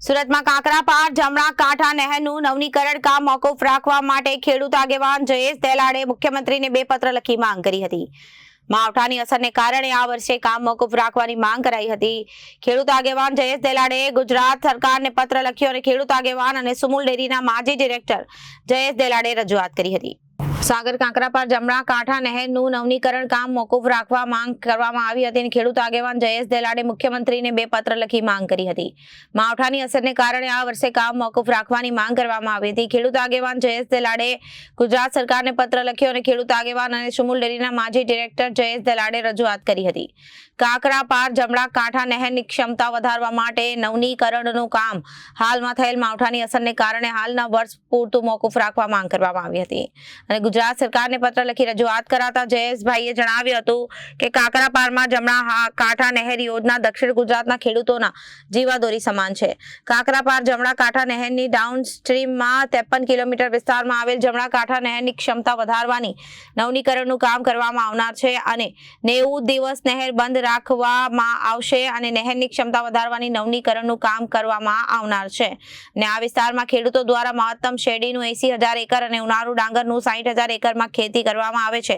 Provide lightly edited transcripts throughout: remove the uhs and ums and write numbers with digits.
સુરતમાં કાંકરાપાર જમણા કાંઠા નહેરનું નવીનીકરણ કામ મોકૂફ રાખવા માટે ખેડૂત આગેવાન જયેશ દેલાડે મુખ્યમંત્રીને બે પત્ર લખી માંગ કરી હતી। માવઠાની અસરને કારણે આ વર્ષે કામ મોકૂફ રાખવાની માંગ કરાઈ હતી। ખેડૂત આગેવાન જયેશ દેલાડે ગુજરાત સરકારને પત્ર લખ્યો અને ખેડૂત આગેવાન અને સુમુલ ડેરીના માજી ડિરેક્ટર જયેશ દેલાડે રજૂઆત કરી હતી। સાગર કાંકરાપાર જમણા કાંઠા નહેરનું નવીનીકરણ કામ મોકૂફ રાખવા માંગ કરવામાં આવી હતી અને ખેડૂત આગેવાન જયેશ દેલાડે મુખ્યમંત્રીને બે પત્ર લખી માંગ કરી હતી। માવઠાની અસરને કારણે આ વર્ષે કામ મોકૂફ રાખવાની માંગ કરવામાં આવી હતી। ખેડૂત આગેવાન જયેશ દેલાડે ગુજરાત સરકારને પત્ર લખ્યો અને ખેડૂત આગેવાન અને સુમુલ ડેરીના માજી ડિરેક્ટર જયેશ દેલાડે રજૂઆત કરી હતી। કાંકરાપાર જમણા કાંઠા નહેરની ક્ષમતા વધારવા માટે નવીનીકરણનું કામ હાલમાં થયેલ માવઠાની અસરને કારણે હાલના વર્ષ પૂરતું મોકૂફ રાખવા માંગ કરવામાં આવી હતી અને ગુજરાત સરકારને પત્ર લખી રજૂઆત કરાતા જયેશભાઈએ જણાવ્યું હતું કે કાંકરાપારમાં જમણા કાંઠા નહેર યોજના દક્ષિણ ગુજરાતના ખેડૂતોના જીવાદોરી સમાન છે। કાંકરાપાર જમણા કાંઠા નહેરની ડાઉન સ્ટ્રીમમાં 53 કિલોમીટર વિસ્તારમાં આવેલ જમણા કાંઠા નહેરની ક્ષમતા વધારવાની નવીનીકરણનું કામ કરવામાં આવનાર છે અને 90 દિવસ નહેર બંધ રાખવામાં આવશે અને નહેરની ક્ષમતા વધારવાની નવીનીકરણનું કામ કરવામાં આવનાર છે અને આ વિસ્તારમાં ખેડૂતો દ્વારા મહત્તમ શેરડીનું 80,000 એકર અને ઉનાળુ ડાંગરનું 60,000 એકરમાં ખેતી કરવામાં આવે છે।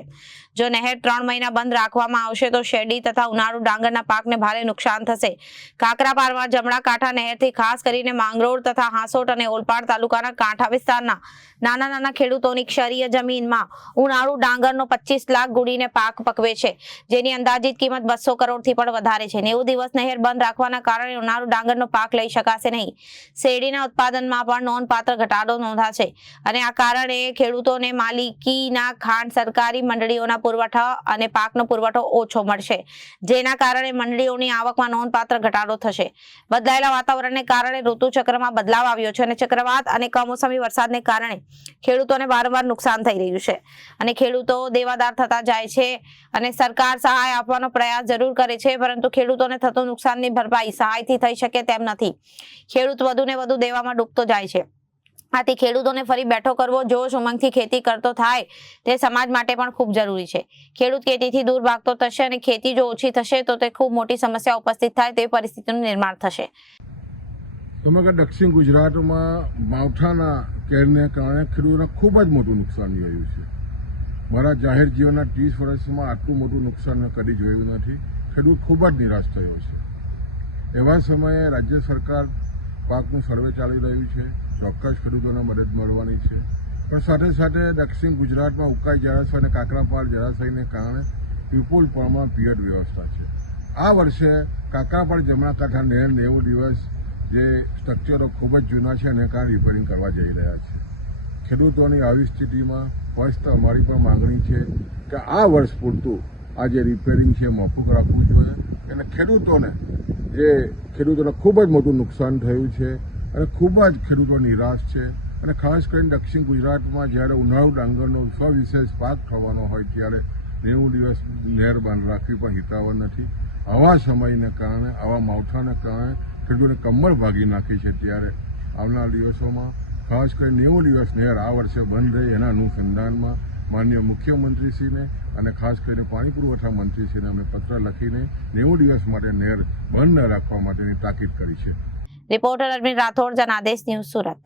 જો નહેર 3 મહિના બંધ રાખવામાં આવશે તો શેરડી તથા ઉનાળુ ડાંગરના પાકને ભારે નુકસાન થશે। કાંકરાપારમાં જમણા કાંઠા નહેરથી ખાસ કરીને માંગરોળ તથા હાંસોટ અને ઓલપાડ તાલુકાના કાંઠા વિસ્તારના નાના ખેડૂતોની ક્ષારીય જમીનમાં ઉનાળુ ડાંગરનો 25 લાખ ગુડીને પાક પકવે છે, જેની અંદાજિત કિંમત 200 કરોડથી પણ વધારે છે। 90 દિવસ નહેર બંધ રાખવાના કારણે ઉનાળુ ડાંગરનો પાક લઈ શકાશે નહીં। શેરડીના ઉત્પાદનમાં પણ નોંધપાત્ર ઘટાડો નોંધાશે અને આ કારણે ખેડૂતોને માલિકીના ખાંડ સરકારી મંડળીઓના પુરવઠા અને પાકનો પુરવઠો ઓછો મળશે, જેના કારણે મંડળીઓની આવકમાં નોંધપાત્ર ઘટાડો થશે। બદલાયેલા વાતાવરણને કારણે ઋતુ ચક્રમાં બદલાવ આવ્યો છે અને ચક્રવાત અને કમોસમી વરસાદને કારણે ખેડૂતોને વારંવાર નુકસાન થઈ રહ્યું છે અને ખેડૂતો દેવાદાર થતા જાય છે અને સરકાર સહાય આપવાનો પ્રયાસ જરૂર કરે છે, પરંતુ ખેડૂતોને થતું નુકસાનની ભરપાઈ સહાયથી થઈ શકે તેમ નથી। ખેડૂત વધુને વધુ દેવામાં ડૂબતો જાય છે। આથી ખેડૂતોને ફરી બેઠો કરવો, જોશ ઉમંગથી ખેતી કરતો થાય તે સમાજ માટે પણ ખૂબ જરૂરી છે। ખેડૂત ખેતીથી દૂર ભાગતો થશે અને ખેતી જો ઓછી થશે તો તે ખૂબ મોટી સમસ્યા ઉપસ્થિત થાય તેવી પરિસ્થિતિનું નિર્માણ થશે। સમગ્ર દક્ષિણ ગુજરાતમાં માવઠાના કહેરને કારણે ખેડૂતોને ખૂબ જ મોટું નુકસાન થયું છે। મારા જાહેર જીવનના 30 વર્ષમાં આટલું મોટું નુકસાન મેં કદી જોયું નથી। ખેડૂત ખૂબ જ નિરાશ થયો છે। એવા સમયે રાજ્ય સરકાર પાકનું સર્વે ચાલી રહ્યું છે, ચોક્કસ ખેડૂતોને મદદ મળવાની છે, પણ સાથે સાથે દક્ષિણ ગુજરાતમાં ઉકાઈ જળાશય અને કાંકરાપાર જળાશયને કારણે વિપુલ પ્રમાણમાં પિયત વ્યવસ્થા છે। આ વર્ષે કાંકરાપાર જમણા કાંઠા નહેર 90 દિવસ જે સ્ટ્રક્ચરો ખૂબ જ જૂના છે એને કારણે રિપેરિંગ કરવા જઈ રહ્યા છે। ખેડૂતોની આવી સ્થિતિમાં ફર્સ્ટ અમારી પણ માંગણી છે કે આ વર્ષ પૂરતું આ જે રિપેરિંગ છે મોકૂફ રાખવું જોઈએ અને ખેડૂતોને ખૂબ જ મોટું નુકસાન થયું છે અને ખૂબ જ ખેડૂતો નિરાશ છે અને ખાસ કરીને દક્ષિણ ગુજરાતમાં જ્યારે ઉનાળુ ડાંગરનો સવિશેષ પાક થવાનો હોય ત્યારે 90 દિવસ નહેર બંધ રાખવી પણ હિતાવહ નથી। આવા સમયને કારણે, આવા માવઠાને કારણે ખેડૂતોને કમર ભાગી નાખી છે, ત્યારે આવનાર દિવસોમાં ખાસ કરીને 90 દિવસ નહેર આ વર્ષે બંધ રહે એના અનુસંધાનમાં માનનીય મુખ્યમંત્રીશ્રીને અને ખાસ કરીને પાણી પુરવઠા મંત્રીશ્રીને અમે પત્ર લખીને 90 દિવસ માટે નહેર બંધ ન રાખવા માટેની તાકીદ કરી છે। Reporter Arvind Rathod, Janadesh news, Surat.